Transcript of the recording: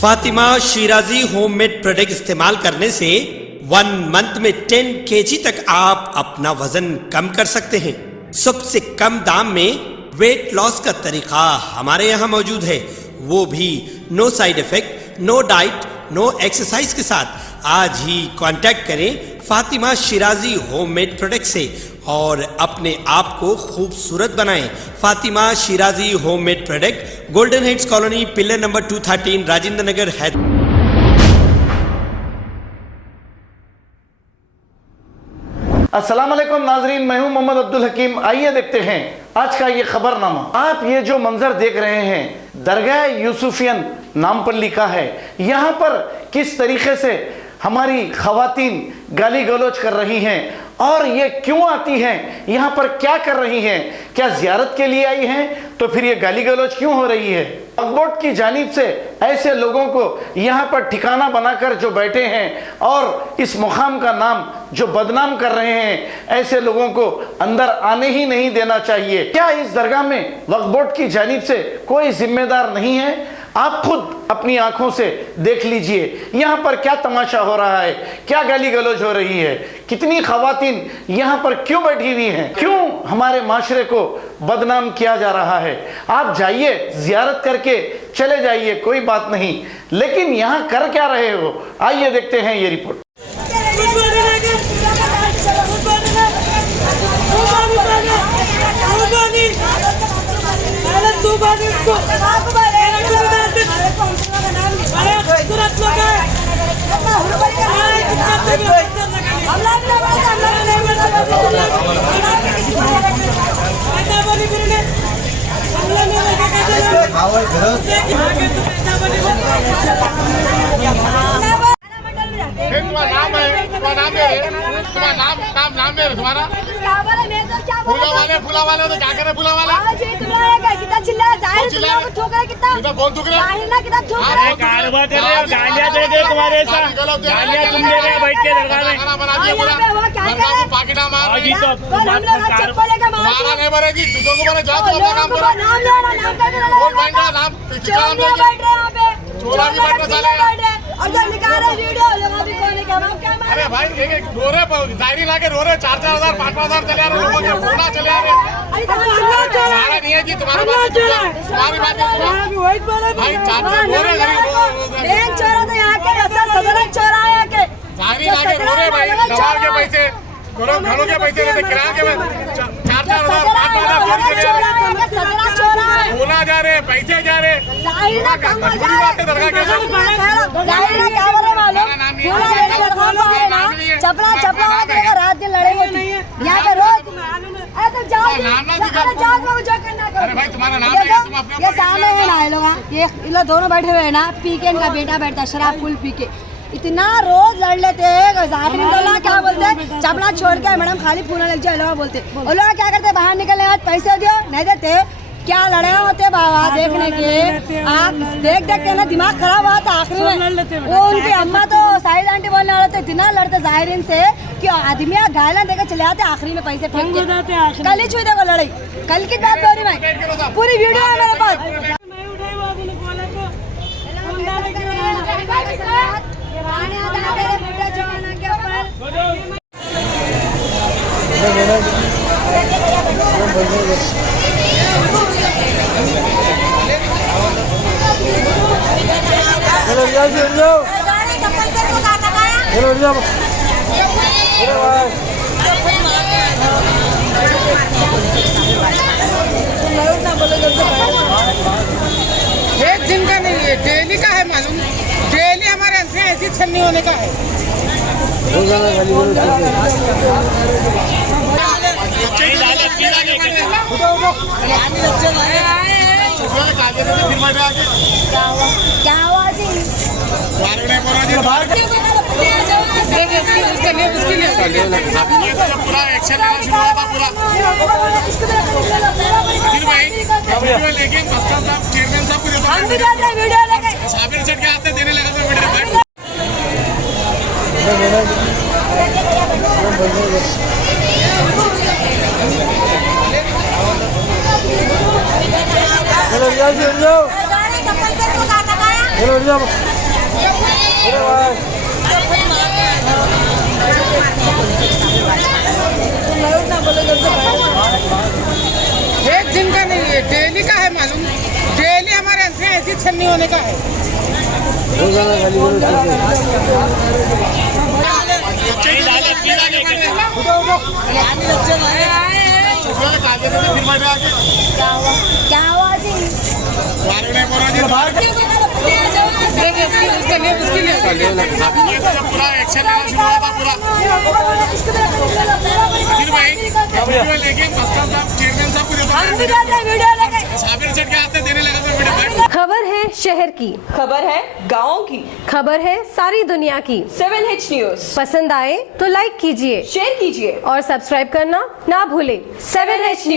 Fatima Shirazi homemade product इस्तेमाल करने से 1 मंथ में 10 kg तक आप अपना वजन कम कर सकते हैं। सबसे कम दाम में वेट लॉस का तरीका हमारे यहाँ मौजूद है, वो भी no side effect, no diet, no exercise के साथ। आज ही कांटेक्ट करें फातिमा शिराजी होममेड प्रोडक्ट से और अपने आप को खूबसूरत बनाएं। Fatima Shirazi homemade product, golden heads colony, pillar number 213, Rajendra Nagar, Hyderabad. अस्सलाम वालेकुम नाजरीन, मैं हूं मोहम्मद अब्दुल हकीम। आइए देखते हैं आज का ये खबरनामा। आप ये जो मंजर देख रहे हैं, दरगाह यूसुफियन नाम पर लिखा है। यहाँ पर किस तरीके से हमारी खवातीन गाली गलौज कर रही हैं और ये क्यों आती हैं, यहाँ पर क्या कर रही हैं, क्या जियारत के लिए आई हैं, तो फिर ये गाली गलौज क्यों हो रही है। वक्फ बोर्ड की जानिब से ऐसे लोगों को यहाँ पर ठिकाना बनाकर जो बैठे हैं और इस मुकाम का नाम जो बदनाम कर रहे हैं, ऐसे लोगों को अंदर आने ही नहीं देना चाहिए। क्या इस दरगाह में वक्फ बोर्ड की जानिब से कोई जिम्मेदार नहीं है? आप खुद अपनी आंखों से देख लीजिए यहाँ पर क्या तमाशा हो रहा है, क्या गाली गलौज हो रही है, कितनी खवातीन यहाँ पर क्यों बैठी हुई हैं, क्यों हमारे माशरे को बदनाम किया जा रहा है। आप जाइए, जियारत करके चले जाइए, कोई बात नहीं, लेकिन यहाँ कर क्या रहे हो, आइए देखते हैं ये रिपोर्ट। तुम्हारा फूला वाले तो क्या करे, फूला वाला कितना चिल्ला कितना कौन थूक रहे कितना गालियां दे दे तुम्हारे साथ, गालियां तुम दे रहे बैठ के दरगाह में। पाकिना मार मारा नहीं मरेगी, जूतों को बोले जाओ, अपना काम करो। कौन बैठ रहा नाम चोरा भी बैठ रहा और जो निकाल रहे वीडियो लोगों भी कोने का नाम क्या मारे। अरे भाई एक रो रहे, डायरी ला के रो रहे, 4-4 हज़ार 5-5 हज़ार चले आ रहे लोगों के, फोना चले आ रहे। तुम्हारा नहीं है जी, तुम्हारी बात है भाई। 4-4 रो रहे, चोरा तो यहाँ के सदर चोरा है के डायरी ला के रो रहे भाई, दवार के पैसे, घरों के पैसे देते, किराए के 4-4 हज़ार 5-5 हज़ार बोला जा रहे, पैसे जा रहे। चपला चपला रात दिन लड़े होती यहाँ पे रोज। अरे भाई तुम्हारा नाम है, तुम अपने ये सामने है ना, ये लोग दोनों बैठे हुए हैं ना, पी के इनका बेटा बैठता शराब फुल पी के, इतना रोज लड़ लेते हैं। क्या बोलते हैं, चपला छोड़ के मैडम खाली फूलने लग जाए लोग बोलते। और लोग क्या करते, बाहर निकलने आज पैसे दो नहीं देते, क्या लड़े होते बाबा देखने के। आप देख के ना दिमाग खराब हुआ था आखिरी में। वो उनकी अम्मा तो साइड आंटी बोलने वाले थे, इतना लड़ते जाहिरीन से कि आदमी गायला देकर चले आते, आखिरी में पैसे फेंक के। कल ही छुई देखो लड़ाई, कल की बात हो रही मैं, पूरी वीडियो है मेरे पास। एक दिन का नहीं है, डेली का है मालूम, डेली हमारे यहाँ से ऐसी छन्नी होने का है। क्या हुआ जी? पूरा एक्शन लेना शुरू हुआ था पूरा। फिर भाई लेके मस्तान साहब, चेयरमैन साहब को देता, साबिर सेठ के हाथ से देने लगा तो वीडियो। हेलो एक दिन का नहीं है, डेली का है मालूम। डेली हमारे यहाँ से ऐसी छन्नी होने का है। क्या हुआ जी पूरा एक्शन लेना शुरू हुआ था पूरा फिर भाई वीडियो लेके मस्तान साहब चेयरमैन साहब को वीडियो लेके साबिर सेठ के हाथ से देने लगा था वीडियो। खबर है शहर की, खबर है गाँव की, खबर है सारी दुनिया की। 7H न्यूज पसंद आए तो लाइक कीजिए, शेयर कीजिए और सब्सक्राइब करना ना भूलें। 7H news.